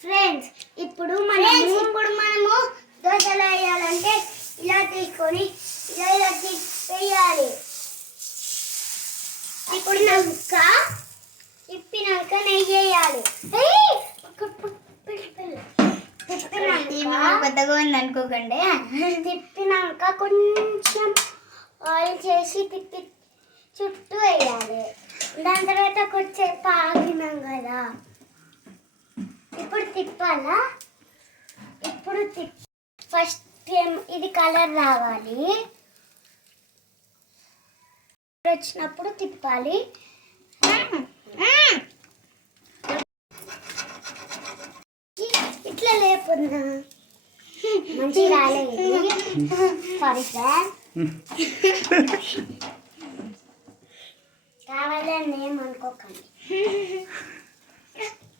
Friends ఇప్పుడు మనము దోశలు వేయాలంటే ఇలా తీసుకొని ఇలా వేయాలి. తిప్పినాక నెయ్యి వేయాలి. పెద్దగా ఉంది అనుకోకండి. తిప్పినాక కొంచెం ఆయిల్ చేసి తిప్పి చుట్టూ వేయాలి. దాని తర్వాత కొంచెంసేపు ఆగినాం కదా, ఇప్పుడు తిప్పాలా. ఇప్పుడు ఫస్ట్ ఇది కలర్ రావాలి, వచ్చినప్పుడు తిప్పాలి. ఇట్లా లేపున్నా మంచి రాలేదు. సారీ సార్, కావాలని ఏమనుకోకండి.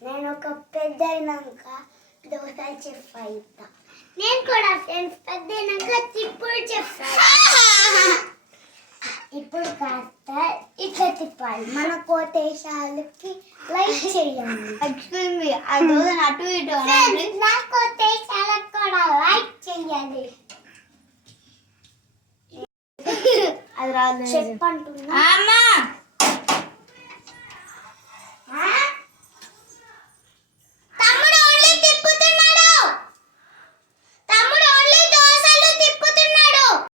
నేను ఒక పెద్ద అయినాక దోశ చెఫ్ అవుతా. నేను కూడా ఫ్రెండ్స్ పెద్ద అయినాక తిప్పుడు చెప్తాను. ఇప్పుడు కాస్త ఇట్లా తిప్పాలి. మన కోటేశాలకి లైక్ చేయండి. ఆ దోశ అటు ఇటు నా కోటేశాలకు కూడా లైక్ చేయండి. అది రాదు చెప్పంటున్నా